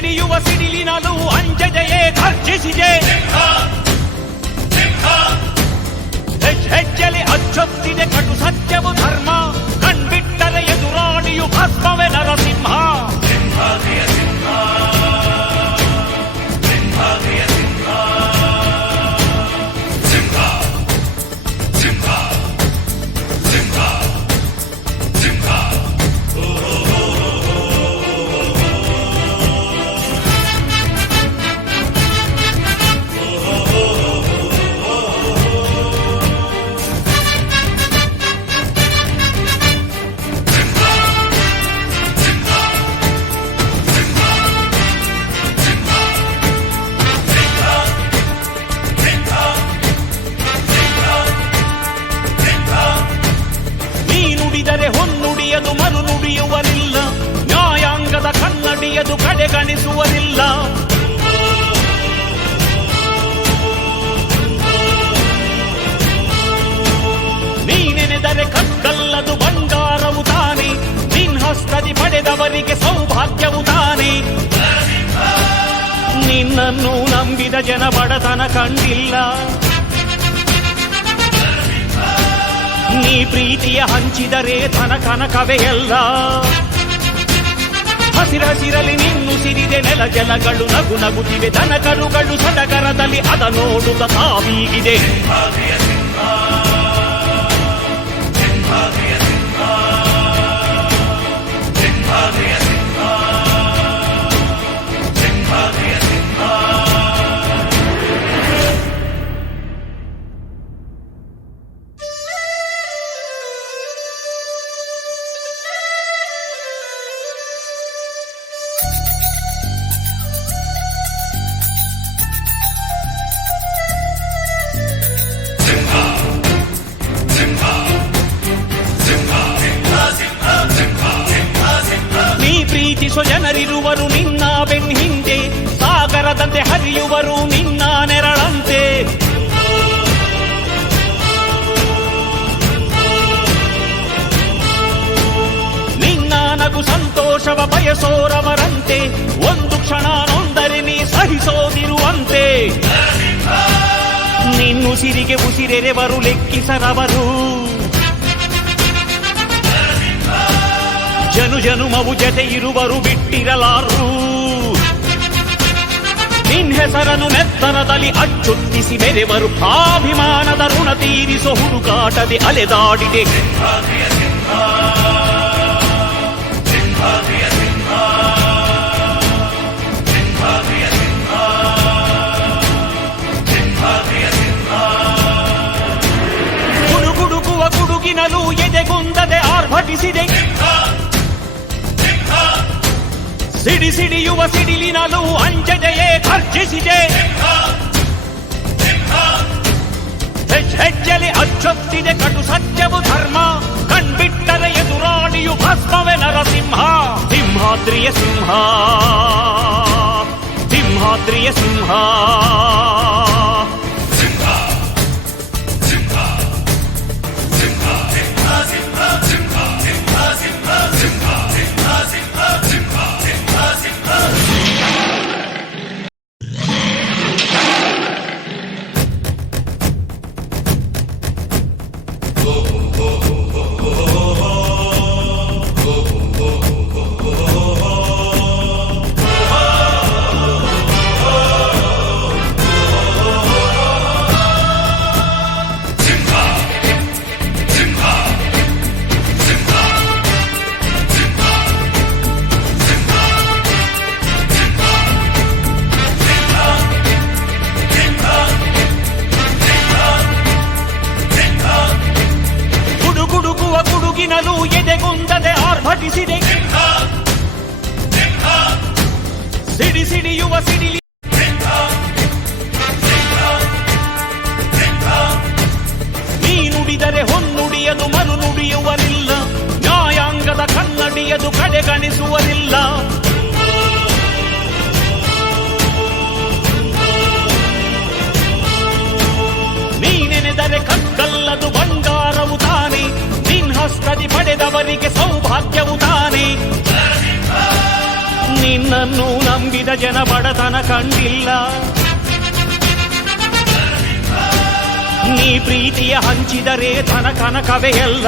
ಸಿಡಿಯುವ ಸಿಡಿಲಿನಲ್ಲೂ ಅಂಜದೆಯೇ ಗರ್ಜಿಸಿದೆ. ಹೆಜ್ಜೆಲಿ ಅಚ್ಚೊತ್ತಿದೆ ಕಟು ಸತ್ಯವು ಧರ್ಮ, ಕಣ್ಬಿಟ್ಟರೆ ಎದುರಾಣಿಯು ಭಸ್ಮವೇ ನರಸಿಂಹ. ಹೊನ್ನುಡಿಯದು ಮರು ನುಡಿಯುವರಿಲ್ಲ, ನ್ಯಾಯಾಂಗದ ಕನ್ನಡಿಯದು ಕಡೆಗಣಿಸುವರಿಲ್ಲ. ನೀನೆನೆದರೆ ಕಕ್ಕಲ್ಲದು ಬಂಗಾರವು ತಾನೆ, ನಿನ್ಹಸ್ತದಿ ಪಡೆದವರಿಗೆ ಸೌಭಾಗ್ಯವು ತಾನೆ. ನಿನ್ನನ್ನು ನಂಬಿದ ಜನ ಬಡತನ ಕಂಡಿಲ್ಲ, ನೀ ಪ್ರೀತಿಯ ಹಂಚಿದರೆ ಧನ ಕನಕವೇ ಎಲ್ಲ. ಹಸಿರಸಿರಲಿ ನಿನ್ನು ಸಿರಿದೆ ನೆಲ ಜಲಗಳು ನಗು ನಗುತ್ತಿವೆ, ದನ ಕರುಗಳು ಸಡಗರದಲ್ಲಿ ಅದ ನೋಡುತ್ತ ತಾವೀಗಿದೆ. ಪ್ರೀತಿಸೋ ಜನರಿರುವರು ನಿನ್ನ ಬೆನ್ ಹಿಂದೆ, ಸಾಗರದಂತೆ ಹರಿಯುವರು ನಿನ್ನ ನೆರಳಂತೆ. ನಿನ್ನ ನಗು ಸಂತೋಷವ ಬಯಸೋರವರಂತೆ, ಒಂದು ಕ್ಷಣ ನೊಂದರೆ ನೀ ಸಹಿಸೋದಿರುವಂತೆ. ನಿನ್ನುಸಿರಿಗೆ ಉಸಿರೆರೆವರು ಲೆಕ್ಕಿಸರವರು, ಜನು ಜನುಮವು ಜತೆ ಇರುವರು ಬಿಟ್ಟಿರಲಾರು. ನಿನ್ ಹೆಸರನ್ನು ನೆತ್ತರದಲ್ಲಿ ಅಚ್ಚೊತ್ತಿಸಿ ಮೆರೆವರು, ಅಭಿಮಾನದ ಋಣ ತೀರಿಸೋ ಹುಡುಕಾಟದೆ ಅಲೆದಾಡಿದೆ. ಗುಡುಗುಡುಕುವ ಗುಡುಗಿನಲ್ಲೂ ಎದೆಗುಂದದೆ ಆರ್ಭಟಿಸಿದೆ, ಸಿಡಿ ಸಿಡಿಯುವ ಸಿಡಿಲಿನಲ್ಲೂ ಅಂಜದೆಯೇ ಗರ್ಜಿಸಿದೆ. ಹೆಜ್ಜೆಲಿ ಅಚ್ಚೊತ್ತಿದೆ ಕಟು ಸತ್ಯವು ಧರ್ಮ, ಕಣ್ಬಿಟ್ಟರೆ ಎದುರಾಣಿಯು ಭಸ್ಮವೇ ನರಸಿಂಹ. ಸಿಂಹಾದ್ರಿಯ ಸಿಂಹ, ಸಿಂಹಾದ್ರಿಯ ಸಿಂಹ. ಗುಡುಗಿನಲ್ಲೂ ಎದೆಗುಂದದೆ ಆರ್ಭಟಿಸಿದೆ, ಸಿಡಿ ಸಿಡಿಯುವ ಸಿಡಿಲಿ. ನೀ ನುಡಿದರೆ ಹೊನ್ನುಡಿಯದು ಮರು ನುಡಿಯುವರಿಲ್ಲ, ನ್ಯಾಯಾಂಗದ ಕನ್ನಡಿಯದು ಕಡೆಗಣಿಸುವರಿಲ್ಲ. ನೀನೆನೆದರೆ ಕಕ್ಕಲ್ಲದು ಬಂಗಾರವು ತಾನೆ, ನಿನ್ಹಸ್ತದಿ ಪಡೆದವರಿಗೆ ಸೌಭಾಗ್ಯವು ತಾನೆ. ನಿನ್ನನ್ನು ನಂಬಿ ನಂಬಿದ ಜನ ಬಡತನ ಕಂಡಿಲ್ಲ. ನೀ ಪ್ರೀತಿಯ ಹಂಚಿದರೆ ಧನ ಕನಕವೇ ಎಲ್ಲ.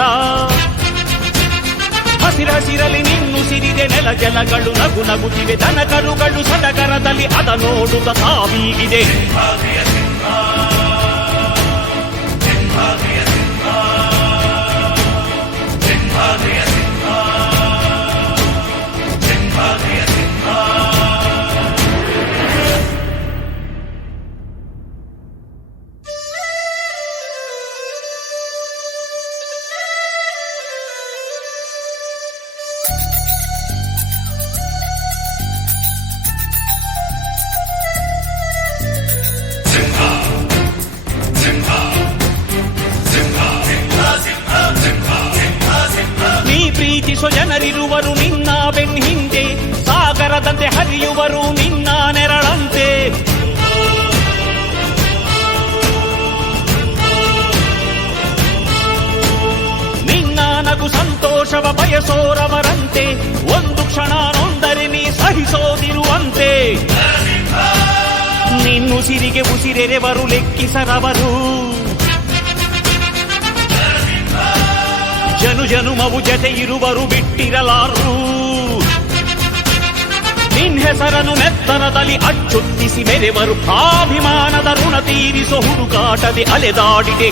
ಹಸಿರಸಿರಲಿ ನಿನ್ನುಸಿರಿದೆ ನೆಲ ಜಲಗಳು ನಗು ನಗುತ್ತಿವೆ. ದನ ಕರುಗಳು ಸಡಗರದಲ್ಲಿ ಅದ ನೋಡುತ್ತ ತಾವೀಗಿದೆ. ನೀ ಪ್ರೀತಿಸೋ ಜನರಿರುವರು ನಿನ್ನ ಬೆನ್ ಹಿಂದೆ, ಸಾಗರದಂತೆ ಹರಿಯುವರು ನಿನ್ನ ನೆರಳಂತೆ. ನಿನ್ನ ನಗು ಸಂತೋಷವ ಬಯಸೋರವರಂತೆ, ಒಂದು ಕ್ಷಣ ನೊಂದರೆ ನೀ ಸಹಿಸೋದಿರುವಂತೆ. ನಿನ್ನುಸಿರಿಗೆ ಉಸಿರೆರೆವರು ಲೆಕ್ಕಿಸರವರು, ಜನು ಜನುಮವು ಜತೆ ಇರುವರು ಬಿಟ್ಟಿರಲಾರು. ನಿನ್ ಹೆಸರನ್ನು ನೆತ್ತರದಲ್ಲಿ ಅಚ್ಚೊತ್ತಿಸಿ ಮೆರೆವರು, ಆಭಿಮಾನದ ಋಣ ತೀರಿಸೋ ಹುಡುಕಾಟದೆ ಅಲೆದಾಡಿದೆ.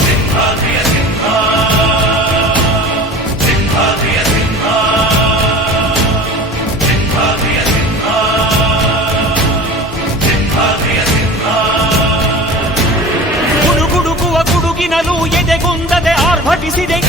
ಗುಡುಗುಡುಕುವ ಗುಡುಗಿನಲ್ಲೂ ಎದೆಗುಂದದೆ ಆರ್ಭಟಿಸಿದೆ.